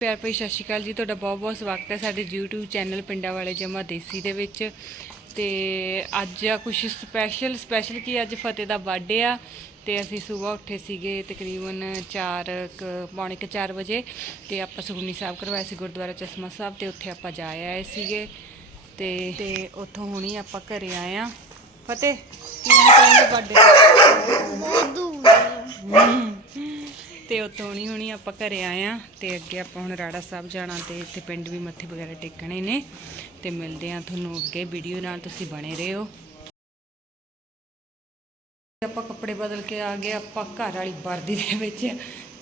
ਪਿਆਰ ਭਰੀ ਸਤਿ ਸ਼੍ਰੀ ਅਕਾਲ ਜੀ। ਤੁਹਾਡਾ ਬਹੁਤ ਬਹੁਤ ਸਵਾਗਤ ਹੈ ਸਾਡੇ YouTube ਚੈਨਲ ਪਿੰਡਾਂ ਵਾਲੇ ਜਮਾ ਦੇਸੀ ਦੇ ਵਿੱਚ। ਤੇ ਅੱਜ ਆ ਕੁਝ ਸਪੈਸ਼ਲ ਸਪੈਸ਼ਲ ਕੀ ਅੱਜ ਫਤਿਹ ਦਾ ਬਰਥਡੇ ਆ। ਤੇ ਅਸੀਂ ਸਵੇਰ ਉੱਠੇ ਸੀਗੇ ਤਕਰੀਬਨ 4 ਪੌਣੇ ਕੁ 4 ਵਜੇ। ਤੇ ਆਪਾਂ ਸੁਖਮਨੀ ਸਾਹਿਬ ਕਰਵਾਇਆ ਸੀ ਗੁਰਦੁਆਰਾ ਚਸ਼ਮਾ ਸਾਹਿਬ ਤੇ ਉੱਥੇ ਆਪਾਂ ਜਾ ਆਏ ਸੀਗੇ। ਤੇ ਤੇ ਉੱਥੋਂ ਹੁਣੀ ਆਪਾਂ ਘਰੇ ਆਏ ਆ। ਫਤਿਹ ਕੀ ਕਹਿੰਦੇ ਬਰਥਡੇ ਤੇ ਉੱਥੋਂ ਹੁਣੀ ਹੁਣੀ ਆਪਾਂ ਘਰੇ ਆਏ ਆ ਤੇ ਅੱਗੇ ਆਪਾਂ ਹੁਣ ਰਾੜਾ ਸਾਹਿਬ ਜਾਣਾ ਤੇ ਇੱਥੇ ਪਿੰਡ ਵੀ ਮੱਥੇ ਵਗੈਰਾ ਟੇਕਣੇ ਨੇ ਤੇ ਮਿਲਦੇ ਆ ਤੁਹਾਨੂੰ ਅੱਗੇ ਵੀਡੀਓ ਨਾਲ, ਤੁਸੀਂ ਬਣੇ ਰਹੋ। ਆਪਾਂ ਕੱਪੜੇ ਬਦਲ ਕੇ ਆ ਗਏ, ਆਪਾਂ ਘਰ ਵਾਲੀ ਵਰਦੀ ਦੇ ਵਿੱਚ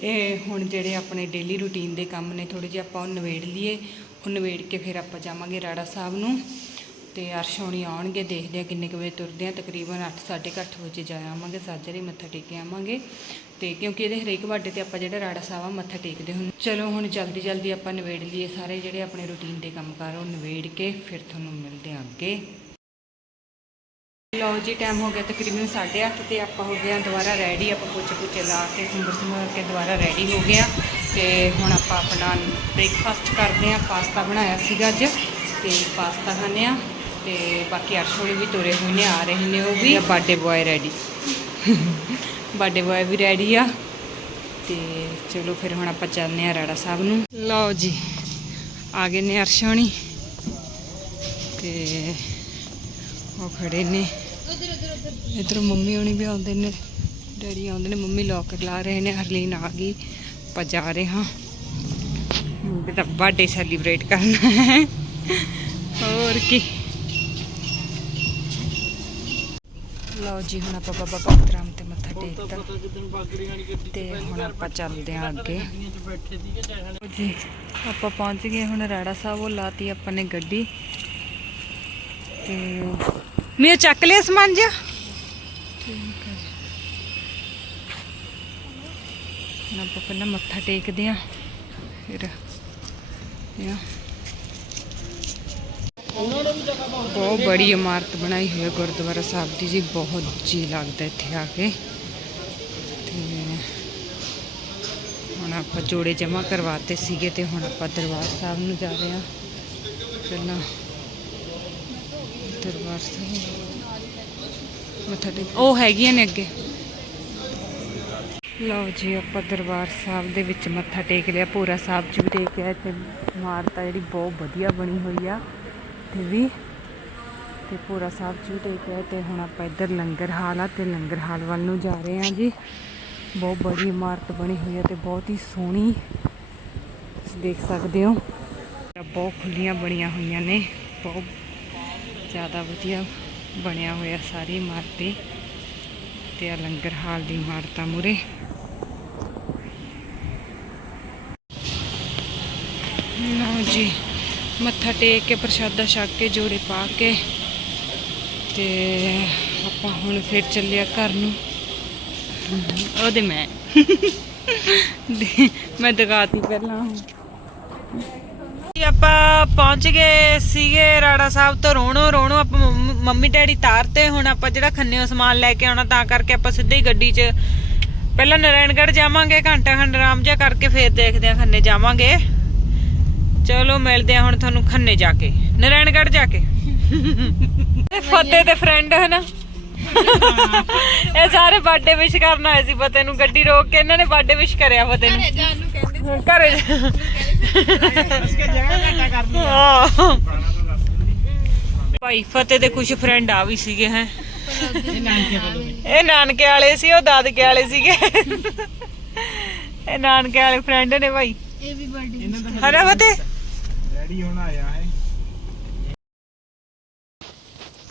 ਤੇ ਹੁਣ ਜਿਹੜੇ ਆਪਣੇ ਡੇਲੀ ਰੂਟੀਨ ਦੇ ਕੰਮ ਨੇ ਥੋੜੇ ਜਿਹਾ ਆਪਾਂ ਉਹ ਨਵੇੜ ਲਈਏ। ਉਹ ਨਵੇੜ ਕੇ ਫਿਰ ਆਪਾਂ ਜਾਵਾਂਗੇ ਰਾੜਾ ਸਾਹਿਬ ਨੂੰ ਤੇ ਅਰਸ਼ ਹੋਣੀ ਆਉਣਗੇ, ਦੇਖਦੇ ਆ ਕਿੰਨੇ ਕੁ ਵਜੇ ਤੁਰਦੇ ਆ। ਤਕਰੀਬਨ 8:30 ਵਜੇ ਜਾ ਆਵਾਂਗੇ, ਸਾਜਰੇ ਮੱਥਾ ਟੇਕ ਆਵਾਂਗੇ। ਤੇ ਕਿਉਂਕਿ ਇਹਦੇ ਹਰੇਕ ਵਾਡੇ ਤੇ ਆਪਾਂ ਜਿਹੜਾ ਰਾੜਾ ਸਾਹਿਬ ਆ, ਮੱਥਾ ਟੇਕਦੇ ਹੁੰਦੇ ਚਲੋ, ਹੁਣ ਜਲਦੀ ਜਲਦੀ ਆਪਾਂ ਨਵੇੜ ਲਈਏ ਸਾਰੇ ਜਿਹੜੇ ਆਪਣੇ ਰੂਟੀਨ ਦੇ ਕੰਮ ਕਰ ਉਹ ਨਵੇੜ ਕੇ ਫਿਰ ਤੁਹਾਨੂੰ ਮਿਲਦੇ ਆ ਅੱਗੇ। ਲਓ ਜੀ ਟਾਈਮ ਹੋ ਗਿਆ ਤਕਰੀਬਨ 8:30 ਤੇ ਆਪਾਂ ਹੋ ਗਏ ਆ ਦੁਬਾਰਾ ਰੈਡੀ ਆਪਾਂ ਪੁੱਛ ਪੁੱਛੇ ਲਾ ਕੇ, ਸੁੰਦਰ ਸੁੰਦਰ ਕੇ ਦੁਬਾਰਾ ਰੈਡੀ ਹੋ ਗਿਆ ਆ ਤੇ ਹੁਣ ਆਪਾਂ ਆਪਣਾ ਬ੍ਰੇਕਫਾਸਟ ਕਰਦੇ ਆ ਪਾਸਤਾ ਬਣਾਇਆ ਸੀਗਾ ਅੱਜ, ਤੇ ਪਾਸਤਾ ਖਾਂਦੇ ਆ ਤੇ ਬਾਕੀ ਅਰਸ਼ ਅਰਸ਼ੋਲੀ ਵੀ ਤੁਰੇ ਹੋਏ ਨੇ, ਆ ਰਹੇ ਨੇ ਉਹ ਵੀ। Birthday boy ready birthday boy ਵੀ ਰੈਡੀ ਆ। ਤੇ ਚਲੋ ਫਿਰ ਹੁਣ ਆਪਾਂ ਚੱਲਦੇ ਆ ਰਾੜਾ ਸਾਹਿਬ ਨੂੰ। ਲਓ ਜੀ, ਆ ਗਏ ਨੇ ਅਰਸ਼ੋਣੀ। ਤੇ ਉਹ ਖੜੇ ਨੇ। ਇਧਰ ਮੰਮੀ ਹੋਣੀ ਵੀ ਆਉਂਦੇ ਨੇ। ਡੈਡੀ ਆਉਂਦੇ ਨੇ, ਮੰਮੀ ਲੋਕ ਲਾ ਰਹੇ ਨੇ। ਹਰਲੀਨ ਆ ਗਈ। ਆਪਾਂ ਜਾ ਰਹੇ ਹਾਂ। ਬੇਟਾ ਬਰਥਡੇ ਸੈਲੀਬ੍ਰੇਟ ਕਰਨਾ ਹੈ। ਹੋਰ ਕੀ। ਲਓ ਜੀ ਹੁਣ ਆਪਾਂ ਬਾਬਾ ਭਗਤ ਰਾਮ ਤੇ ਮੱਥਾ ਟੇਕਤਾ। ਤੇ ਹੁਣ ਆਪਾਂ ਚੱਲਦੇ ਹਾਂ ਅੱਗੇ। ਜੀ ਆਪਾਂ ਪਹੁੰਚ ਗਏ ਹੁਣ ਰਾੜਾ ਸਾਹਿਬ ਉਹ ਲਾਤੀ ਆਪਾਂ ਨੇ ਗੱਡੀ। ਤੇ ਮੈਂ ਚੱਕ ਲਿਆ ਸਮਾਨ ਹੈ ਹੁਣ ਆਪਾਂ ਪਹਿਲਾਂ ਮੱਥਾ ਟੇਕਦੇ ਆ ਫਿਰ ਇਹ ਬਹੁਤ ਬੜੀ ਇਮਾਰਤ ਬਣਾਈ ਹੋਈ ਹੈ, ਗੁਰਦੁਆਰਾ ਸਾਹਿਬ ਦੀ ਜੀ। ਬਹੁਤ ਜੀ ਲੱਗਦਾ ਇੱਥੇ ਆ ਕੇ। ਤੇ ਹੁਣ ਆਪਾਂ ਜੋੜੇ ਜਮ੍ਹਾਂ ਕਰਵਾਤੇ ਸੀਗੇ ਤੇ ਹੁਣ ਆਪਾਂ ਦਰਬਾਰ ਸਾਹਿਬ ਨੂੰ ਜਾ ਰਹੇ ਹਾਂ। ਪਹਿਲਾਂ ਦਰਬਾਰ ਸਾਹਿਬ। ਮੱਥਾ ਟੇਕ ਉਹ ਹੈਗੀਆਂ ਨੇ ਅੱਗੇ। ਲਓ ਜੀ, ਆਪਾਂ ਦਰਬਾਰ ਸਾਹਿਬ ਦੇ ਵਿੱਚ ਮੱਥਾ ਟੇਕ ਲਿਆ। ਪੂਰਾ ਸਾਹਿਬ ਜੀ ਵੀ ਟੇਕ ਲਿਆ ਤੇ ਇਮਾਰਤ ਆ ਜਿਹੜੀ ਬਹੁਤ ਵਧੀਆ ਬਣੀ ਹੋਈ ਆ। ਤੇ ਵੀ ਤੇ ਪੂਰਾ ਸਾਹਿਬ ਚ ਵੀ ਤੇ ਹੁਣ ਆਪਾਂ ਇੱਧਰ ਲੰਗਰ ਹਾਲ ਆ ਤੇ ਲੰਗਰ ਹਾਲ ਵੱਲ ਨੂੰ ਜਾ ਰਹੇ ਹਾਂ ਜੀ। ਬਹੁਤ ਬੜੀ ਇਮਾਰਤ ਬਣੀ ਹੋਈ ਹੈ ਤੇ ਬਹੁਤ ਹੀ ਸੋਹਣੀ। ਤੁਸੀਂ ਦੇਖ ਸਕਦੇ ਹੋ। ਬਹੁਤ ਖੁੱਲੀਆਂ ਬਣੀਆਂ ਹੋਈਆਂ ਨੇ। ਬਹੁਤ ਜ਼ਿਆਦਾ ਵਧੀਆ ਬਣਿਆ ਹੋਇਆ ਸਾਰੀ ਇਮਾਰਤੀ ਤੇ ਆ ਲੰਗਰ ਹਾਲ ਦੀ ਇਮਾਰਤਾਂ ਮੂਰੇ। ਲਓ ਜੀ। ਮੱਥਾ ਟੇਕ ਕੇ ਪ੍ਰਸ਼ਾਦਾ ਛਕ ਕੇ ਜੋੜੇ ਪਾ ਕੇ ਤੇ ਆਪਾਂ ਹੁਣ ਫਿਰ ਚੱਲਿਆ ਘਰ ਨੂੰ। ਉਹਦੇ ਮੈਂ। ਮੈਂ ਦਗਾਤੀ ਪਹਿਲਾਂ। ਆਪਾਂ ਪਹੁੰਚ ਗਏ ਸੀਗੇ ਰਾੜਾ ਸਾਹਿਬ ਤੋਂ ਰੋਣੋ ਰੋਣੋ ਆਪਾਂ ਮੰਮ- ਮੰਮੀ ਡੈਡੀ ਤਾਰਤੇ ਹੁਣ ਆਪਾਂ ਜਿਹੜਾ ਖੰਨੇੋਂ ਸਮਾਨ ਲੈ ਕੇ ਆਉਣਾ ਤਾਂ ਕਰਕੇ ਆਪਾਂ ਸਿੱਧੇ ਹੀ ਗੱਡੀ 'ਚ ਪਹਿਲਾਂ ਨਾਰਾਇਣਗੜ੍ਹ ਜਾਵਾਂਗੇ ਘੰਟਾ ਖੰਡ ਆਰਾਮ ਜਿਹਾ ਕਰਕੇ ਫੇਰ ਦੇਖਦੇ ਆ ਖੰਨੇ ਜਾਵਾਂਗੇ। ਚਲੋ ਮਿਲਦੇ ਆ ਹੁਣ ਤੁਹਾਨੂੰ ਖੰਨੇ ਜਾ ਕੇ ਨਾਰਾਇਣਗੜ੍ਹ ਜਾ ਕੇ। ਫਤਿਹ ਦੇ ਫਰੈਂਡ ਹਨਾ। ਇਹ ਸਾਰੇ ਬਰਥਡੇ ਵਿਸ਼ ਕਰਨ ਆਏ ਸੀ ਫਤਿਹ ਨੂੰ ਗੱਡੀ ਰੋਕ ਕੇ ਇਹਨਾਂ ਨੇ ਬਰਥਡੇ ਵਿਸ਼ ਕਰਿਆ ਫਤਿਹ ਨੂੰ। ਘਰੇ। ਭਾਈ ਫਤਿਹ ਦੇ ਕੁਝ ਫਰੈਂਡ ਆ ਵੀ ਸੀਗੇ ਹੈ। ਇਹ ਨਾਨਕੇ ਵਾਲੇ ਸੀ ਉਹ ਦਾਦਕੇ ਵਾਲੇ ਸੀਗੇ। ਇਹ ਨਾਨਕੇ ਵਾਲੇ ਫਰੈਂਡ ਨੇ ਭਾਈ। ਇਹ ਵੀ ਬਰਥਡੇ ਹਰਾ ਫਤਿਹ? ਰੈਡੀ ਹੋਣ ਆਇਆ ਹੈ।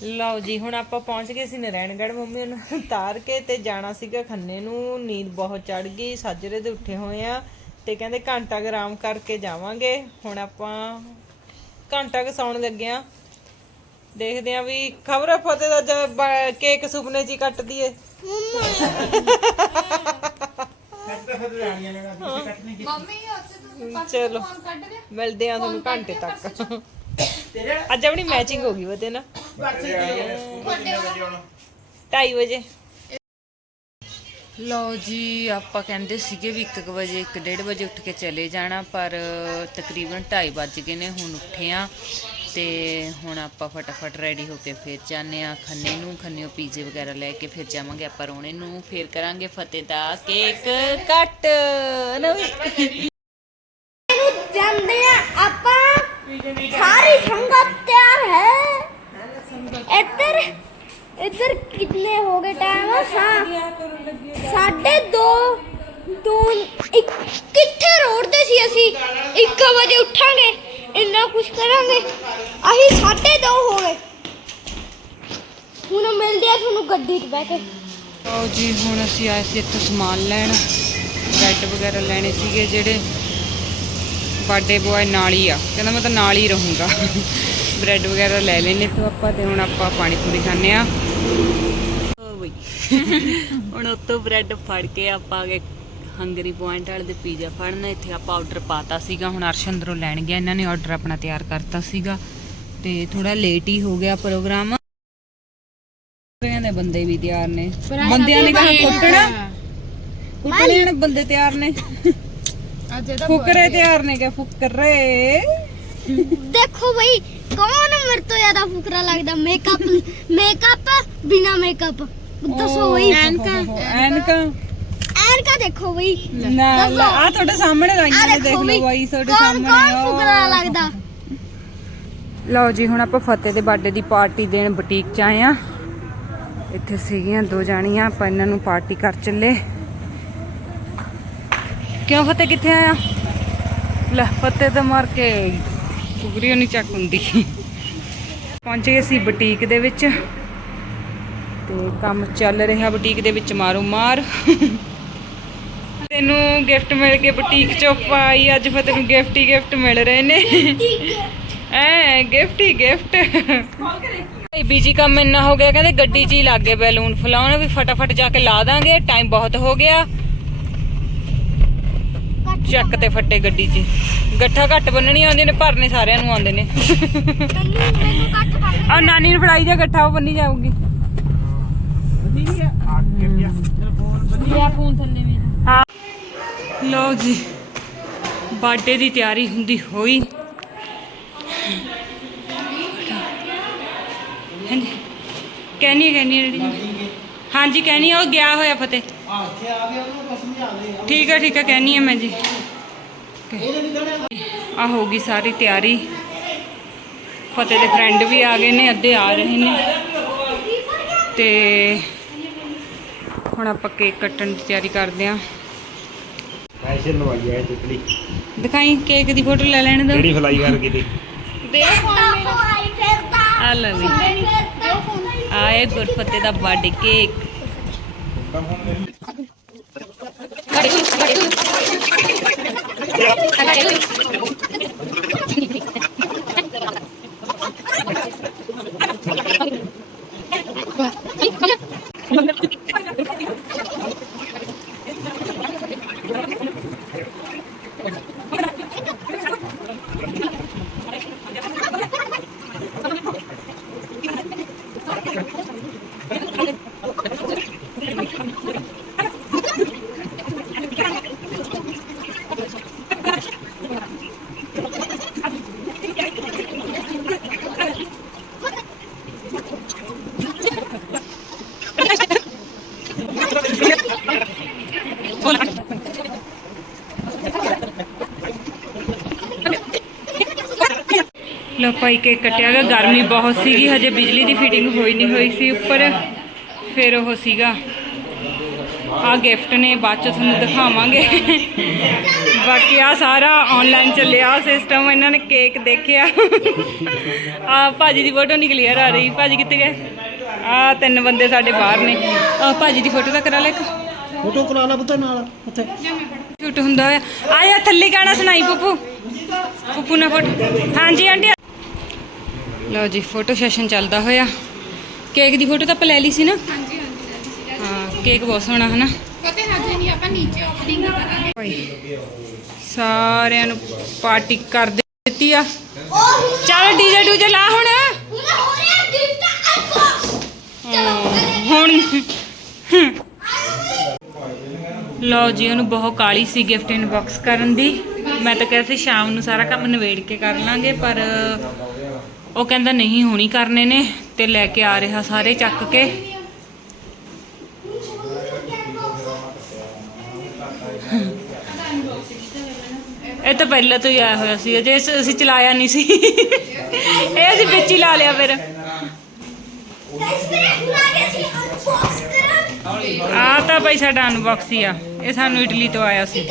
ਲਓ ਜੀ ਹੁਣ ਆਪਾਂ ਪਹੁੰਚ ਗਏ ਸੀ ਨਰੈਣਗੜ੍ਹ ਮੰਮੀ ਨੂੰ ਉਤਾਰ ਕੇ ਤੇ ਜਾਣਾ ਸੀਗਾ ਖੰਨੇ ਨੂੰ। ਨੀਂਦ ਬਹੁਤ ਚੜ ਗਈ ਸਾਜਰੇ ਦੇ ਉੱਠੇ ਹੋਏ ਆ ਤੇ ਕਹਿੰਦੇ ਘੰਟਾ ਕੁ ਆਰਾਮ ਕਰਕੇ ਜਾਵਾਂਗੇ। ਹੁਣ ਆਪਾਂ ਘੰਟਾ ਕੁ ਸੌਣ ਲੱਗੇ ਆ। ਦੇਖਦੇ ਆ ਵੀ ਖਬਰ ਹੈ ਫਤਿਹ ਦਾ ਕੇਕ ਸੁਪਨੇ ਜੀ ਕੱਟ ਦਈਏ। ਮੰਮੀ। ਉੱਥੇ ਤੂੰ ਚਲੋ ਫੋਨ ਕੱਢ ਲਿਆ। ਮਿਲਦੇ ਆ ਤੁਹਾਨੂੰ ਘੰਟੇ ਤੱਕ। ਅੱਜ ਆਪਣੀ ਮੈਚਿੰਗ ਹੋ ਗਈ ਬਤੇ ਨਾ। ਵੱਡੇ 2:30 ਵਜੇ। ਲਓ ਜੀ ਆਪਾਂ ਕਹਿੰਦੇ ਸੀਗੇ ਵੀ 1 ਵਜੇ 1:30 ਵਜੇ ਉੱਠ ਕੇ ਚਲੇ ਜਾਣਾ ਪਰ ਤਕਰੀਬਨ 2:30 ਵੱਜ ਗਏ ਨੇ ਹੁਣ ਉੱਠੇ ਆ। ਤੇ ਹੁਣ ਆਪਾਂ ਫਟਾਫਟ ਰੈਡੀ ਹੋ ਕੇ ਫਿਰ ਜਾਂਦੇ ਆ ਖੰਨੇ ਨੂੰ ਖੰਨੇੋਂ ਪੀਜ਼ੇ ਵਗੈਰਾ ਲੈ ਕੇ ਫਿਰ ਜਾਵਾਂਗੇ ਆਪਾਂ ਰੋਣੇ ਨੂੰ, ਫਿਰ ਕਰਾਂਗੇ ਫਤਿਹ ਦਾ ਕੇਕ ਕੱਟ। ਨਵੀਂ ਜਾਂਦੇ ਆ ਆਪਾਂ। ਸਾਰੀ ਸੰਗਤ ਤਿਆਰ ਹੈ। ਇੱਧਰ ਇੱਧਰ ਕਿੰਨੇ ਹੋ ਗਏ ਟਾਈਮ ਹਾਂ, ਸਾਢੇ ਦੋ ਦੋ, ਇੱਕ, ਕਿੱਥੇ ਰੋਡ ਤੇ ਸੀ ਅਸੀਂ? 1 ਵਜੇ ਉੱਠਾਂਗੇ। ਇੰਨਾ ਕੁਝ ਕਰਾਂਗੇ? ਅਸੀਂ ਸਾਢੇ ਦੋ ਹੋ ਗਏ। ਹੁਣ ਮਿਲਦੇ ਆ ਤੁਹਾਨੂੰ ਗੱਡੀ 'ਚ ਬਹਿ ਕੇ। ਲਓ ਜੀ ਹੁਣ ਅਸੀਂ ਆਏ ਸੀ ਇੱਥੋਂ ਸਮਾਨ ਲੈਣ। ਬ੍ਰੈਡ ਵਗੈਰਾ ਲੈਣੇ ਸੀਗੇ ਜਿਹੜੇ ਬਰਥਡੇ ਬੁਆਏ ਨਾਲ ਹੀ ਆ। ਕਹਿੰਦਾ ਮੈਂ ਤਾਂ ਨਾਲ ਹੀ ਰਹੂੰਗਾ। ਬ੍ਰੈਡ ਵਗੈਰਾ ਲੈ ਲੈਣੇ ਤੋਂ ਆਪਾਂ ਤੇ ਹੁਣ ਆਪਾਂ ਪਾਣੀ ਪੂਰੀ ਖਾਣੇ ਆ। ਓ ਬਈ ਹੁਣ ਉੱਤੋਂ ਬ੍ਰੈਡ ਫੜ ਕੇ ਆਪਾਂ ਆ ਗਏ ਹੰਗਰੀ ਪੁਆਇੰਟ ਵਾਲੇ ਦੇ ਪੀਜ਼ਾ ਫੜਨਾ ਇੱਥੇ ਆਪਾਂ ਆਰਡਰ ਪਾਤਾ ਸੀਗਾ ਹੁਣ ਅਰਸ਼ ਅੰਦਰੋਂ ਲੈਣ ਗਿਆ ਇਹਨਾਂ ਨੇ ਆਰਡਰ ਆਪਣਾ ਤਿਆਰ ਕਰਤਾ ਸੀਗਾ। ਤੇ ਥੋੜਾ ਲੇਟ ਹੀ ਹੋ ਗਿਆ ਪ੍ਰੋਗਰਾਮ ਦੇ ਬੰਦੇ ਵੀ ਤਿਆਰ ਨੇ। ਬੰਦਿਆਂ ਨੇ ਕਹਾ ਕੁੱਟਣਾ ਕੁੱਟਣੇ ਨੇ ਬੰਦੇ ਤਿਆਰ ਨੇ। ਅੱਜ ਇਹਦਾ ਫੁਕਰੇ ਤਿਆਰ ਨੇ ਕਿ ਫੁਕਰੇ। ਦੇਖੋ ਬਈ ਕੌਣ ਮੇਰੇ ਤੋਂ ਜ਼ਿਆਦਾ ਫੁਕਰਾ ਲੱਗਦਾ? ਮੇਕਅਪ ਮੇਕਅਪ ਬਿਨਾ ਮੇਕਅਪ ਦੱਸੋ ਬਈ। ਐਨਕਾ। ਐਨਕਾ। ਐਨਕਾ ਦੇਖੋ ਬਈ। ਨਾ ਲਾ ਆ ਤੁਹਾਡੇ ਸਾਹਮਣੇ ਆ ਲਾਈਆਂ ਨੇ ਦੇਖ ਲਓ ਬਈ ਤੁਹਾਡੇ ਸਾਹਮਣੇ ਕੌਣ ਉਹ। ਫੁਕਰਾ ਲੱਗਦਾ? ਲਓ ਜੀ ਹੁਣ ਆਪਾਂ ਫਤਿਹ ਦੇ ਬਰਥਡੇ ਦੀ ਪਾਰਟੀ ਦੇਣ ਬੁਟੀਕ ਚ ਆਏ ਆ ਇੱਥੇ ਸੀਗੀਆਂ ਦੋ ਜਾਣੀਆਂ ਆਪਾਂ ਇਹਨਾਂ ਨੂੰ ਪਾਰਟੀ ਕਰ ਚੱਲੇ। ਕਿਉਂ ਫਤਿਹ ਕਿੱਥੇ ਆਇਆ ਲੈ ਫਤਿਹ ਤਾਂ ਮਾਰ ਕੇ ਕੁਗਰੀ ਨਹੀਂ ਚੱਕ ਹੁੰਦੀ। ਪਹੁੰਚ ਗਏ ਸੀ ਬੁਟੀਕ ਦੇ ਵਿੱਚ। ਤੇ ਕੰਮ ਚੱਲ ਰਿਹਾ ਬੁਟੀਕ ਦੇ ਵਿੱਚ ਮਾਰੋ ਮਾਰ। ਤੈਨੂੰ ਗਿਫਟ ਮਿਲ ਕੇ ਬੁਟੀਕ ਚੋਂ ਪਾਈ ਅੱਜ ਫਤਿਹ ਨੂੰ ਗਿਫਟ ਹੀ ਗਿਫਟ ਮਿਲ ਰਹੇ ਨੇ। ਐ ਗਿਫਟ ਹੀ ਗਿਫਟ ਭਾਈ ਬੀਜੀ ਕੰਮ ਇੰਨਾ ਹੋ ਗਿਆ ਕਹਿੰਦੇ ਗੱਡੀ 'ਚ ਹੀ ਲੱਗ ਗਏ ਬੈਲੂਨ ਫਲਾਉਣ ਵੀ ਫਟਾਫਟ ਜਾ ਕੇ ਲਾ ਦਾਂਗੇ ਟਾਈਮ ਬਹੁਤ ਹੋ ਗਿਆ। ਚੱਕ ਤੇ ਫੱਟੇ ਗੱਡੀ 'ਚ। ਗੱਠਾ ਘੱਟ ਬੰਨਣੀ ਆਉਂਦੇ ਨੇ ਭਰਨੇ ਸਾਰਿਆਂ ਨੂੰ ਆਉਂਦੇ ਨੇ। ਆ ਨਾਨੀ ਨੂੰ ਫੜਾਈ ਜਾ ਗੱਠਾ ਉਹ ਬੰਨੀ ਜਾਊਗੀ। ਮੇਰਾ ਫੋਨ ਥੱਲੇ ਮੇਰਾ ਹਾਂ ਲਓ ਜੀ ਬਰਥਡੇ ਦੀ ਤਿਆਰੀ ਹੁੰਦੀ ਹੋਈ। ਹਾਂਜੀ ਕਹਿਨੀ ਕਹਿਨੀ ਰੈਡੀ ਹਾਂਜੀ ਕਹਿਨੀ ਆ, ਉਹ ਗਿਆ ਹੋਇਆ ਫਤਿਹ। ਠੀਕ ਹੈ ਠੀਕ ਹੈ ਕਹਿਨੀ ਆ ਮੈਂ ਜੀ। ਆ ਹੋ ਗਈ ਸਾਰੀ ਤਿਆਰੀ। ਫਤਿਹ ਦੇ ਫਰੈਂਡ ਵੀ ਆ ਗਏ ਨੇ ਅੱਧੇ ਆ ਰਹੇ ਨੇ। ਤੇ ਹੁਣ ਆਪਾਂ ਕੇਕ ਕੱਟਣ ਦੀ ਤਿਆਰੀ ਕਰਦੇ ਆਂ। ਫੈਸ਼ਨ ਲਵਾਈ ਹੈ ਚੁਟਲੀ ਦਿਖਾਈ ਕੇਕ ਦੀ ਫੋਟੋ ਲੈ ਲੈਣ ਦੋ। ਜਿਹੜੀ ਫਲਾਈ ਕਰਕੇ ਦੇ? ਆਈ ਫਿਰਦਾ। ਆ ਲੈ ਵੀ। ਆਏ ਗੁਰਫਤੇ ਦਾ ਬਰਥਡੇ ਕੇਕ। ਲੋ ਭਾਈ ਕੇਕ ਕੱਟਿਆ ਗਿਆ ਗਰਮੀ ਬਹੁਤ ਸੀਗੀ ਹਜੇ ਬਿਜਲੀ ਦੀ ਫਿਟਿੰਗ ਹੋਈ ਨਹੀਂ ਹੋਈ ਸੀ ਉੱਪਰ। ਫਿਰ ਉਹ ਸੀਗਾ। ਆ ਗਿਫਟ ਨੇ ਬਾਅਦ ਚ ਤੁਹਾਨੂੰ ਦਿਖਾਵਾਂਗੇ। ਬਾਕੀ ਆ ਸਾਰਾ ਆਨਲਾਈਨ ਚੱਲਿਆ ਸਿਸਟਮ ਇਹਨਾਂ ਨੇ ਕੇਕ ਦੇਖਿਆ। ਆ ਭਾਜੀ ਦੀ ਫੋਟੋ ਨਹੀਂ ਕਲੀਅਰ ਆ ਰਹੀ। ਭਾਜੀ ਕਿੱਥੇ ਗਏ? ਆ ਤਿੰਨ ਬੰਦੇ ਸਾਡੇ ਬਾਹਰ ਨੇ। ਆ ਭਾਜੀ ਦੀ ਫੋਟੋ ਤਾਂ ਕਰਾ ਲੈ ਇੱਕ। ਫੋਟੋ ਕਰਾ ਲਾ ਪੁੱਤ ਨਾਲ ਉੱਥੇ। ਸ਼ੂਟ ਹੁੰਦਾ ਹੋਇਆ। ਆ ਜਾ ਥੱਲੇ ਗਾਣਾ ਸੁਣਾਈ ਪੱਪੂ। ਪੱਪੂ ਨਾ ਫੋਟੋ ਹਾਂਜੀ ਆਂਟੀ। ਲਓ ਜੀ ਫੋਟੋ ਸੈਸ਼ਨ ਚੱਲਦਾ ਹੋਇਆ। ਕੇਕ ਦੀ ਫੋਟੋ ਤਾਂ ਆਪਾਂ ਲੈ ਲਈ ਸੀ ਨਾ? ਹਾਂਜੀ ਹਾਂਜੀ ਹਾਂ ਕੇਕ ਬਹੁਤ ਸੋਹਣਾ ਹਨਾ? ਪਤਾ ਹਜੇ ਨਹੀਂ ਆਪਾਂ ਨੀਚੇ ਓਪਨਿੰਗ ਕਰਾਂਗੇ। ਸਾਰਿਆਂ ਨੂੰ ਪਾਰਟੀ ਕਰ ਦਿੱਤੀ ਆ। ਚੱਲ ਡੀਜੇ ਡੂਜੇ ਲਾ ਹੁਣ। ਹੁਣ ਲਓ ਜੀ ਉਹਨੂੰ ਬਹੁਤ ਕਾਲੀ ਸੀ ਗਿਫਟ ਇਨਬਾਕਸ ਕਰਨ ਦੀ। ਮੈਂ ਤਾਂ ਕਿਹਾ ਸੀ ਸ਼ਾਮ ਨੂੰ ਸਾਰਾ ਕੰਮ ਨਿਬੇੜ ਕੇ ਕਰ ਲਾਂਗੇ ਪਰ ਉਹ ਕਹਿੰਦਾ ਨਹੀਂ, ਹੁਣੀ ਕਰਨੇ ਨੇ ਤੇ ਲੈ ਕੇ ਆ ਰਿਹਾ ਸਾਰੇ ਚੱਕ ਕੇ। ਇਹ ਤਾਂ ਪਹਿਲਾਂ ਤੋਂ ਹੀ ਆਇਆ ਹੋਇਆ ਸੀ, ਅਜੇ ਅਸੀਂ ਚਲਾਇਆ ਨਹੀਂ ਸੀ। ਇਹ ਅਸੀਂ ਵਿੱਚ ਹੀ ਲਾ ਲਿਆ ਫਿਰ। ਗਾਇਸ ਆ ਤਾਂ ਭਾਈ ਸਾਡਾ ਅਨਬਾਕਸ ਹੀ ਆ। ਇਹ ਸਾਨੂੰ ਇਟਲੀ ਤੋਂ ਆਇਆ ਸੀ।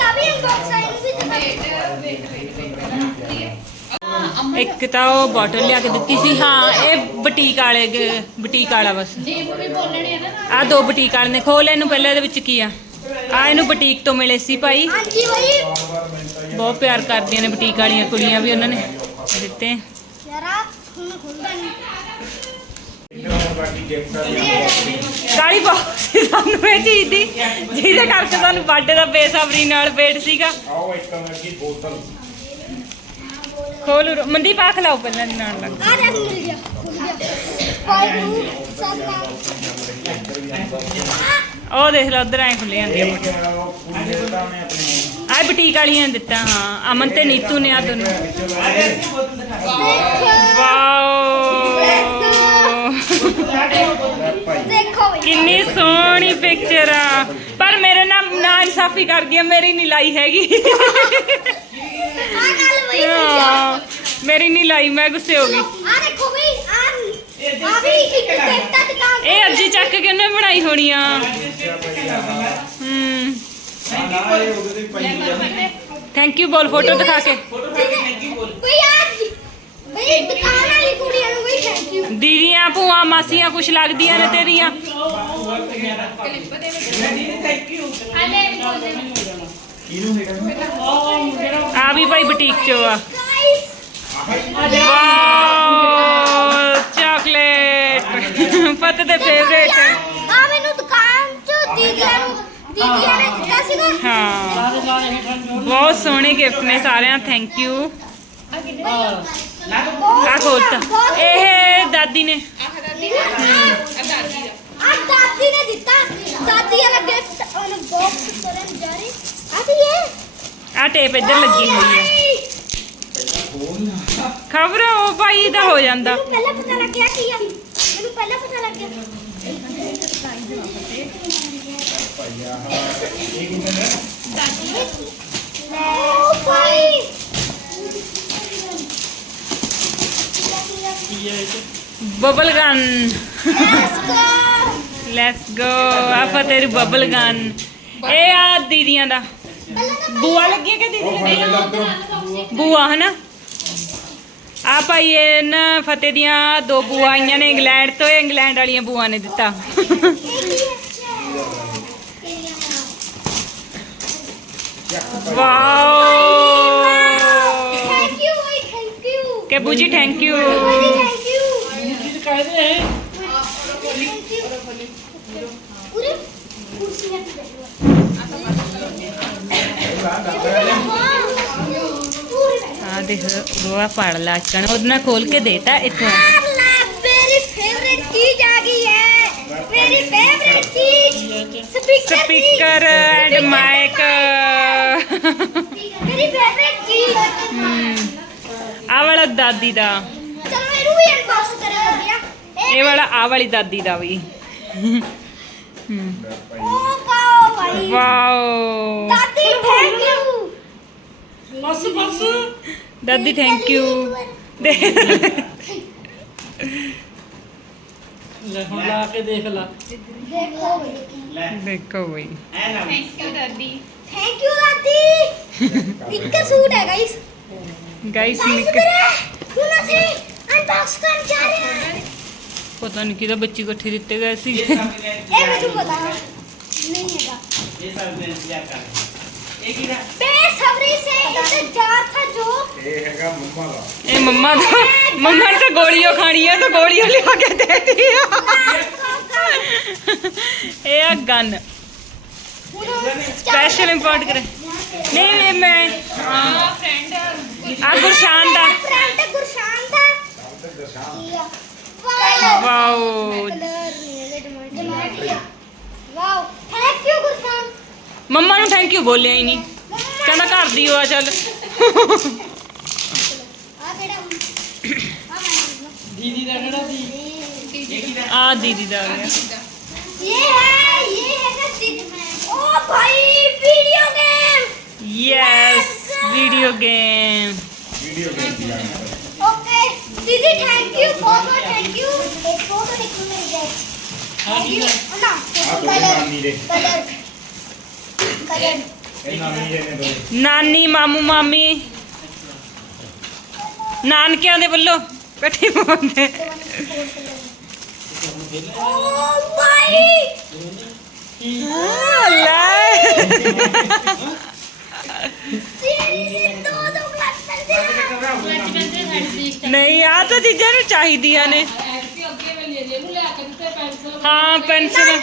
ਇੱਕ ਤਾਂ ਉਹ ਬੋਟਲ ਲਿਆ ਕੇ ਦਿੱਤੀ ਸੀ। ਹਾਂ, ਇਹ ਬੁਟੀਕ ਵਾਲੇ ਗ- ਬੁਟੀਕ ਵਾਲਾ ਬਸ। ਆ ਦੋ ਬੁਟੀਕ ਵਾਲੇ ਨੇ, ਖੋਲ ਇਹਨੂੰ ਪਹਿਲਾਂ ਇਹਦੇ ਵਿੱਚ ਕੀ ਆ? ਆ ਇਹਨੂੰ ਬੁਟੀਕ ਤੋਂ ਮਿਲੇ ਸੀ ਭਾਈ। ਹਾਂਜੀ ਭਾਈ ਬਹੁਤ ਪਿਆਰ ਕਰਦੀਆਂ ਨੇ ਬੁਟੀਕ ਵਾਲੀਆਂ ਕੁੜੀਆਂ ਵੀ ਉਹਨਾਂ ਨੇ। ਦਿੱਤੇ। ਯਾਰਾ ਹੁਣ ਖੁੱਲਦਾ ਨਹੀਂ ਬਾਕੀ ਬਹੁਤ ਸੀ ਸਾਨੂੰ ਇਹ ਚੀਜ਼ ਦੀ, ਜਿਹਦੇ ਕਰਕੇ ਸਾਨੂੰ ਬਰਥਡੇ ਦਾ ਬੇਸਬਰੀ ਨਾਲ ਵੇਟ ਸੀਗਾ। ਆਓ ਇੱਕ ਮਿੰਟ ਬੋਤਲ। ਖੋਲ ਉਰੋ- ਮਨਦੀਪ ਆਖ ਲਾਓ ਪਹਿਲਾਂ ਦੀ ਨਾਲ ਲੱਗ। ਆ ਜਾ ਮਿਲ ਗਿਆ ਖੁੱਲ ਗਿਆ। ਵਾਹਿਗੁਰੂ ਸਤਨਾਮ ਉਹ ਦੇਖ ਲਓ ਉਧਰ ਐ ਖੁੱਲੇ ਜਾਂਦੇ ਆ ਆ ਬੁਟੀਕ ਵਾਲੀਆਂ ਨੇ ਦਿੱਤਾ ਹਾਂ। ਅਮਨ ਤੇ ਨੀਤੂ ਨੇ ਆ ਦੋਨੋਂ। ਵਾਓ ਦੇਖੋ। ਕਿੰਨੀ ਸੋਹਣੀ ਪਿਕਚਰ ਆ। ਪਰ ਮੇਰੇ ਨਾਲ ਨਾ ਇਨਸਾਫੀ ਕਰ ਗਿਆ ਮੇਰੀ ਨਹੀਂ ਲਾਈ ਹੈਗੀ। ਹਾਂ, ਮੇਰੀ ਨਹੀਂ ਲਾਈ ਮੈਂ ਗੁੱਸੇ ਹੋ ਗਈ। ਆ ਦੇਖੋ ਭਾਈ ਆ ਆ ਵੀ ਇੱਕ ਗਿਫਟ ਦੁਕਾਨ ਇਹ ਅੱਜ ਹੀ ਚੱਕ ਕੇ ਉਹਨੇ ਬਣਾਈ ਹੋਣੀ ਆ। ਹੂੰ। ਥੈਂਕ ਯੂ ਬੋਲ ਫੋਟੋ ਦਿਖਾ ਕੇ। ਭਾਈ ਆ ਭਾਈ ਦੁਕਾਨ ਵਾਲੀ ਕੁੜੀਆਂ ਨੂੰ ਵੀ ਥੈਂਕ ਯੂ ਦੀਦੀਆਂ ਭੂਆ ਮਾਸੀਆਂ ਕੁਛ ਲੱਗਦੀਆਂ ਨੇ ਤੇਰੀਆਂ। ਹਲੇ ਵੀ ਬੋਲਣੇ ਆ ਵੀ ਭਾਈ ਬੁਟੀਕ ਚੋਂ ਆ। Wow chocolate. ਪਤ ਦੇ ਫੇਵਰੇਟ ਆ। ਮੈਨੂੰ ਦੁਕਾਨ ਚ ਦੀਦੀਆਂ ਨੂੰ ਦੀਦੀਆਂ ਨੇ ਦਿੱਤਾ ਸੀਗਾ। ਹਾਂ। ਬਹੁਤ ਸੋਹਣੇ ਗਿਫਟ ਨੇ ਸਾਰਿਆਂ ਥੈਂਕ ਯੂ ਆ ਖੋਲਤਾ ਇਹ ਦਾਦੀ ਨੇ। ਆ ਦਾਦੀ ਨੇ ਦਿੱਤਾ। ਦਾਦੀ ਵਾਲਾ ਗਿਫਟ ਜਾ ਰਹੀ ਆ ਆ ਟੇਪ ਇੱਧਰ ਲੱਗੀ ਹੋਈ ਹੈ ਖਬਰ ਉਹ ਭਾਈ ਦਾ ਹੋ ਜਾਂਦਾ। ਮੈਨੂੰ ਪਹਿਲਾਂ ਪਤਾ ਲੱਗਿਆ ਕੀ ਆ? ਮੈਨੂੰ ਪਹਿਲਾਂ ਪਤਾ ਲੱਗਿਆ। ਓ ਭਾਈ। Bubble gun. Let's go let's go ਆਪਾਂ ਤੇਰੀ ਬਬਲ ਗਨ। ਇਹ ਆ ਦੀਦੀਆਂ ਦਾ। ਬੂਆ ਲੱਗੀ ਹੈ ਕਿ ਦੀਦੀ ਲੱਗੀ ਬੂਆ ਹਨਾ? ਆ ਭਾਈ ਇਹ ਨਾ ਫਤਿਹ ਦੀਆਂ ਦੋ ਬੂਆ ਆਈਆਂ ਨੇ ਇੰਗਲੈਂਡ ਤੋਂ ਇਹ ਇੰਗਲੈਂਡ ਵਾਲੀਆਂ ਬੂਆ ਨੇ ਦਿੱਤਾ। ਵਾਓ। ਥੈਂਕ ਯੂ ਭਾਈ ਥੈਂਕ ਯੂ ਕਿ ਬੂਜੀ ਥੈਂਕ ਯੂ ਆ ਦੇਖ ਰੋਆ ਫੜ ਲਾ ਚਣ। ਉਹਨੇ ਖੋਲ ਕੇ ਦੇਤਾ ਇੱਥੋਂ। ਮੇਰੀ ਫੇਵਰਿਟ ਚੀਜ਼ ਆ ਗਈ ਹੈ। ਮੇਰੀ ਫੇਵਰਿਟ ਚੀਜ਼ ਸਪੀਕਰ ਸਪੀਕਰ ਐਂਡ ਮਾਈਕ ਮੇਰੀ ਫੇਵਰਿਟ ਚੀਜ਼। ਆ ਵਾਲਾ ਦਾਦੀ ਦਾ। ਚਲੋ ਇਹਨੂੰ ਵੀ ਅਨਬਾਕਸ ਕਰਨ ਲੱਗਿਆ ਇਹ ਵਾਲਾ ਆ ਵਾਲੀ ਦਾਦੀ ਦਾ ਵੀ। ਹੂੰ दादी थैंक यू बस बस दादी थैंक यू देखो ला देख ला। देखो भाई। देखो भाई। थैंक यू दादी थैंक यू दादी इनका सूट है गाइस गाइस अनबॉक्स कर जा रहे हैं। पता नहीं कि बच्ची को दिते गए सी ये मुझे पता नहीं है हैगा बेसब्री से इंतजार था जो ਇਹ ਹੈਗਾ ਮੰਮਾ ਦਾ ਇਹ ਮੰਮਾ ਦਾ ਮੰਮਾ ਨੇ ਤਾਂ ਗੋਲੀਆਂ ਖਾਣੀਆਂ ਤਾਂ ਗੋਲੀਆਂ ਲਿਆ ਕੇ ਦੇ ਦਿੱਤੀਆਂ ਇਹ ਆ ਗਨ ਸਪੈਸ਼ਲ ਇੰਪੋਰਟ ਕਰੇ ਨਹੀਂ ਇਹ ਮੈਂ ਆ ਫਰੈਂਡ ਆ ਗੁਰਸ਼ਾਨ ਦਾ फ्रेंड गुरशान था wow wow thank you Gurshan mumma ਨੂੰ ਥੈਂਕ ਯੂ ਬੋਲਿਆ ਹੀ ਨਹੀਂ ਕਹਿੰਦਾ ਘਰ ਦੀ ਉਹ ਆ ਚੱਲ ਆ ਕਿਹੜਾ ਆ ਦੀਦੀ ਦਾ ਕਿਹੜਾ ਦੀ ਆ ਦੀਦੀ ਦਾ ਆ ਗਿਆ ये है ये है ना सिद्ध ओ भाई video game yes video game video game ਦੀ ਜਾਣਾ ओके दीदी थैंक यू बहुत बहुत थैंक यू एक फोटो निकल मेरी गाइस ਨਾਨੀ, ਮਾਮੂ, ਮਾਮੀ। ਨਾਨਕਿਆਂ ਦੇ ਵੱਲੋਂ ਪੱਠੇ ਪਾਉਂਦੇ ਨਹੀਂ ਆ ਤਾਂ ਚੀਜ਼ਾਂ ਨੂੰ ਚਾਹੀਦੀਆਂ ਨੇ। ਹਾਂ ਪੈਨਸਲ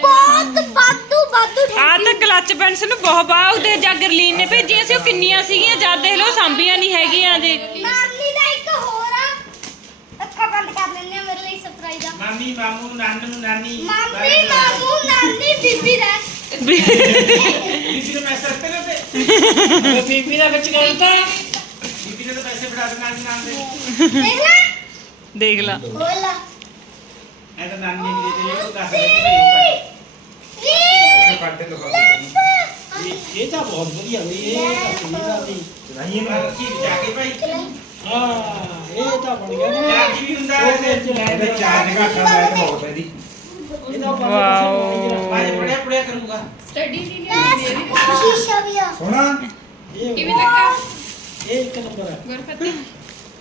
ਬਹੁਤ ਵਾਧੂ ਵਾਧੂ ਆ ਤਾਂ ਕਲੱਚ ਪੈਨਸਲ ਨੂੰ ਬਹੁਤ ਬਾਹ ਉਹਦੇ ਜਾਂ ਗਰਲੀਨ ਨੇ ਭੇਜੀਆਂ ਸੀ ਉਹ ਕਿੰਨੀਆਂ ਸੀਗੀਆਂ ਜਦ ਦੇਖ ਲਓ ਸਾਂਭੀਆਂ ਨਹੀਂ ਹੈਗੀਆਂ ਜੇ। ਨਾਨੀ ਦਾ ਇੱਕ ਹੋਰ ਆ। ਅੱਖਾਂ ਬੰਦ ਕਰ ਲੈਣੇ ਆ ਮੇਰੇ ਲਈ ਸਰਪ੍ਰਾਈਜ਼ ਆ। ਮਾਮੀ ਮਾਮੂ ਨਾਨ ਨੂੰ ਨਾਨੀ। ਮਾਮੀ ਮਾਮੂ ਨਾਨੀ ਬੀਬੀ ਦਾ। ਬੀਬੀ ਨੇ ਪੈਸੇ ਰੱਖਤੇ ਤੇ। ਬੀਬੀ ਦਾ ਵਿੱਚ ਗਲਤਾ ਬੀਬੀ ਨੇ ਤਾਂ ਪੈਸੇ ਫੜਾ ਦੇ ਨਾਮ ਦੇ। ਦੇਖ ਲੈ। ਦੇਖ ਲਾ। ਹੋਲਾ ਐ ਤਾਂ ਨਾਨੀ ਵੀ ਦੇ ਦੇ ਉਹ ਦੱਸ ਦੇ ਇਹ ਕੱਢ ਲੋ ਇਹ ਤਾਂ ਬਹੁਤ ਵਧੀਆ ਬਈ ਇਹ ਤਾਂ ਸੁਣੀਦਾ ਨਹੀਂ ਨਹੀਂ ਇਹਨੂੰ ਕੀ ਜਾ ਕੇ ਭਾਈ ਹਾਂ ਇਹ ਤਾਂ ਬਣ ਗਿਆ ਨਾ। ਚਾਰਜ ਵੀ ਹੁੰਦਾ ਹੈ ਇਹਦੇ ਚਾਰਜ ਘਾਟਾ ਮੈਂ ਤਾਂ ਬਹੁਤ ਇਹਦੀ ਇਹਦਾ ਵਾਓ। ਮੈਂ ਪੜਿਆ ਪੜਿਆ ਕਰੂੰਗਾ। ਸਟੱਡੀ ਦੀ ਸ਼ੀਸ਼ਾ ਵੀ ਆ। ਇਹ ਕਿਵੇਂ ਲੱਗਾ? ਇਹ ਇੱਕ ਨੰਬਰ ਹੈ। ਗੁਰਫਤਿਹ।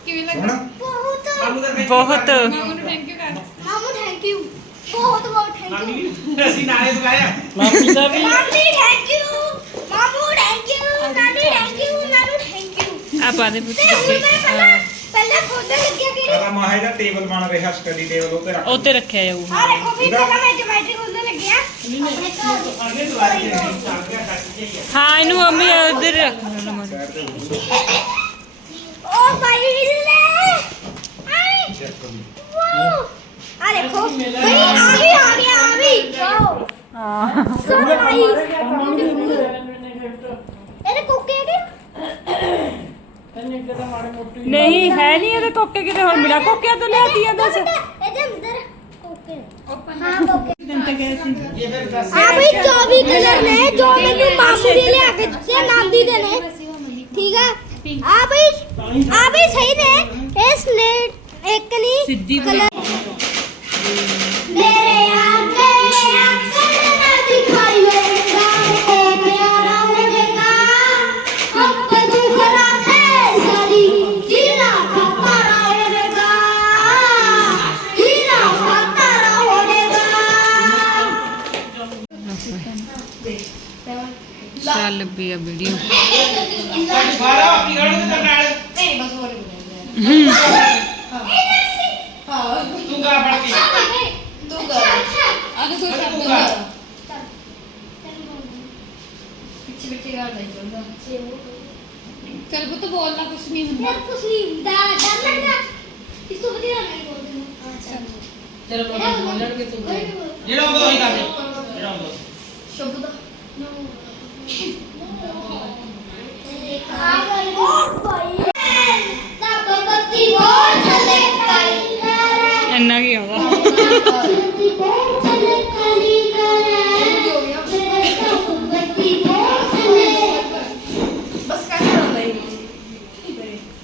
ਕਿਵੇਂ ਲੱਗਾ? ਸੋਹਣਾ? ਬਹੁਤ। ਮਾਮੂ ਦਾ ਬਹੁਤ। ਕਰ। ਮਾਮੂ ਨੂੰ ਥੈਂਕ ਯੂ ਕਰ। ਮਾਮੂ ਥੈਂਕ ਯੂ ਬਹੁਤ ਬਹੁਤ ਥੈਂਕ ਨਾਨੀ ਯੂ ਵੀ ਅਸੀਂ ਨਾਲੇ ਬੁਲਾਇਆ। ਮਾਮੀ ਦਾ ਵੀ। ਮਾਮੀ ਥੈਂਕ ਯੂ ਮਾਮੂ ਥੈਂਕ ਯੂ ਨਾਨੀ ਥੈਂਕ ਯੂ ਨਾਨੂ ਥੈਂਕ ਯੂ ਆ ਪਾ ਦੇ ਪੁੱਤ ਤੇ ਹੁਣ ਮੈਂ ਪਿੱਛੇ ਪਹਿਲਾਂ ਪਹਿਲਾਂ ਖੋਦਣ ਲੱਗਿਆ ਕਿ ਸਾਰਾ ਮਾਹੇ ਦਾ ਟੇਬਲ ਬਣ ਰਿਹਾ ਸਟੱਡੀ ਟੇਬਲ ਉੱਤੇ ਰੱਖ। ਉਹ ਤੇ ਰੱਖਿਆ ਜਾਊ। ਆ ਦੇਖੋ ਵੀ ਪਹਿਲਾਂ ਮੈਂ ਜਮੈਟਰੀ ਖੋਦਣ ਲੱਗਿਆ ਆਪਣੇ ਘਰ। ਦੇ ਅੱਗੇ ਦੁਆਰੀ ਦੇ ਚੱਲ ਗਿਆ ਕੱਟ ਜਾਈਏ ਹਾਂ ਇਹਨੂੰ ਮੰਮੀ ਉਧਰ ਰੱਖ। ਸਾਈਡ ਤੇ ਹੋਊ। ਓ ਭਾਈ ਲੈ ਆਈ ਚੈੱਕ ਕਰੋ ਵਾਓ ਆ ਦੇਖੋ ਭਾਈ ਆ ਵੀ ਆ ਗਿਆ ਆ ਵੀ ਵਾਓ ਹਾਂ ਸੋ ਨਾਈਸ ਇਹਦੇ ਕੋਕੇ ਹੈਗੇ ਤੈਨੂੰ ਕਿਤੇ ਮਾੜੇ ਮੋਟੇ ਨਹੀਂ ਹੈ ਨਹੀਂ ਇਹਦੇ ਕੋਕੇ ਕਿਤੇ ਹੁਣ ਬਿਨਾ ਕੋਕਿਆਂ ਤੋਂ ਲਿਆਤੀ ਆ ਦੱਸ ਇਹਦੇ ਅੰਦਰ ਕੋਕੇ ਹਾਂ ਕੋਕੇ ਦਿਨ ਤੇ ਗਏ ਸੀ ਆ ਬਈ 24 ਕਲਰ ਨੇ ਜੋ ਮੈਨੂੰ ਮਾਮੂ ਜੀ ਲਿਆ ਕੇ ਦਿੱਤੇ ਨਾਂਦੀ ਦੇ ਨੇ ਠੀਕ ਆ ਆ ਬਈ ਆ ਬਈ ਸਹੀ ਨੇ। ਇਸ ਨੇ ਇੱਕ ਨਹੀਂ ਸਿੱਧੀ ਕਲਰ ਮੇਰੇ ਆਂਗੇ ਅੱਖਰ ਨਾ ਦਿਖਾਈ ਵੇਗਾ ਓ ਪਿਆਰਾ ਹੋਵੇਗਾ ਹੱਕ ਦੁੱਖ ਰਾਖੇ ਸਾਰੀ ਜੀਣਾ ਖਤਰਾ ਹੋਵੇਗਾ। ਜੀਣਾ ਖਤਰਾ ਹੋਵੇਗਾ। ਚੱਲ ਵੀ ਆ ਵੀਡੀਓ ਸਾਰਾ ਆਪਣੀ ਗਾੜੀ ਦੇ ਨਾਲ। ਤੂੰ ਗਾ ਫੜ ਕੇ। ਤੂੰ ਕਰ ਆਗੇ ਕੋਈ ਸ਼ਬਦ ਤੂੰ ਗਾ। ਪਿੱਛੇ ਪਿੱਛੇ ਗੱਲ ਨਹੀਂ ਚੱਲਦਾ। ਚਲ ਪੁੱਤ ਬੋਲਣਾ ਕੁਛ ਨਹੀਂ ਹੁੰਦਾ। ਕੁਛ ਨਹੀਂ ਦਾ ਡਰ ਲੱਗਦਾ। ਇਸ ਤੋਂ ਵਧੀਆ ਨਹੀਂ ਬੋਲਦੇ। ਨੇ ਅੱਛਾ ਚਲੋ। ਬੋਲਣਗੇ ਤੂੰ ਜਿਹੜਾ ਹੁੰਦਾ ਉਹੀ ਕਰਦੇ ਜਿਹੜਾ ਹੁੰਦਾ ਸ਼ਬਦ ਆ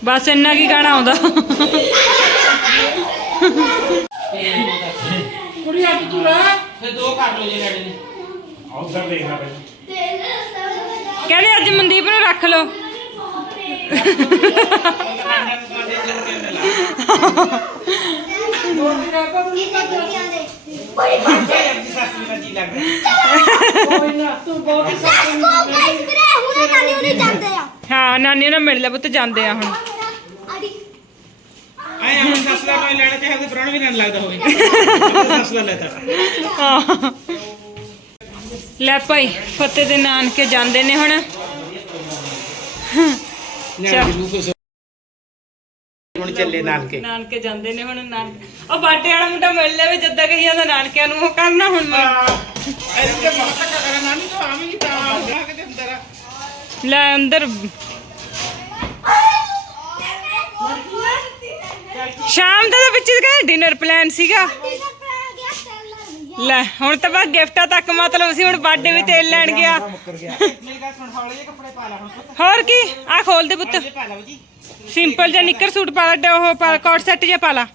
ਬਸ ਇੰਨਾ ਕੀ ਗਾਣਾ ਆਉਂਦਾ? ਕੁੜੀ ਅੱਜ ਤੂੰ ਰਹਿ ਫਿਰ ਦੋ ਕੱਟ ਲੋ ਜੇ ਡੈਡੀ ਨੇ। ਉਧਰ ਦੇਖਣਾ ਬਈ। ਕਹਿੰਦੇ ਅੱਜ ਮਨਦੀਪ ਨੂੰ ਰੱਖ ਲਓ। ਬੜੀ ਲੈਟਸ ਗੋ ਗਾਇਸ ਵੀਰੇ ਹੁਣੇ ਨਾਨੀ ਹੁਣੇ ਜਾਂਦੇ ਆ ਹਾਂ ਨਾਨੀ ਨਾਲ ਮਿਲ ਲੈ ਪੁੱਤ ਜਾਂਦੇ ਆ ਹੁਣ ਆੜੀ ਹਾਂ। ਲੈ ਭਾਈ, ਫਤਿਹ ਦੇ ਨਾਨਕੇ ਜਾਂਦੇ ਨੇ ਹੁਣ ਚੱਲ। ਹੁਣ ਚੱਲੇ ਨਾਲ ਕੇ ਨਾਨਕੇ ਜਾਂਦੇ ਨੇ ਹੁਣ ਨਾਨਕੇ। ਉਹ ਬਾਟੇ ਵਾਲਾ ਮੁੰਡਾ ਮਿਲ ਲੈਵੇ ਜੱਦਾ ਕਹੀ ਜਾਂਦਾ ਨਾਨਕਿਆਂ ਨੂੰ ਉਹ ਕਰਨਾ ਹੁਣ ਮੈਂ। ਐਸੇ ਬਹੁਤ ਧੱਕਾ ਕਰਾਂ ਨਾਨੀ ਤੋਂ ਆਵੀਂ ਤਾਂ ਲੈ ਅੰਦਰ। ਸ਼ਾਮ ਦਾ ਤਾਂ ਵਿੱਚ ਕਹਿੰਦਾ ਡਿਨਰ ਪਲਾਨ ਸੀਗਾ। ਲੈ ਹੁਣ ਤਾਂ ਬਸ ਗਿਫਟਾਂ ਤੱਕ ਮਤਲਬ ਸੀ ਹੁਣ ਬਰਥਡੇ ਵੀ ਤੇਲ ਲੈਣ ਗਿਆ। ਮੁੱਕਰ ਗਿਆ ਮੇਰੀ ਗੱਲ ਸੁਣ ਹੌਲੇ ਜਿਹੇ ਕੱਪੜੇ ਪਾ ਲੈ ਹੁਣ ਪੁੱਤ ਹੋਰ ਕੀ? ਆ ਖੋਲ ਦੇ ਪੁੱਤ। ਪਾ ਜੀ ਸਿੰਪਲ ਜਿਹਾ ਨਿੱਕਰ ਸੂਟ ਪਾ ਲਾ ਉਹ ਪਾ ਕੋਟ ਸੈੱਟ ਜਿਹਾ ਪਾ ਲਾ।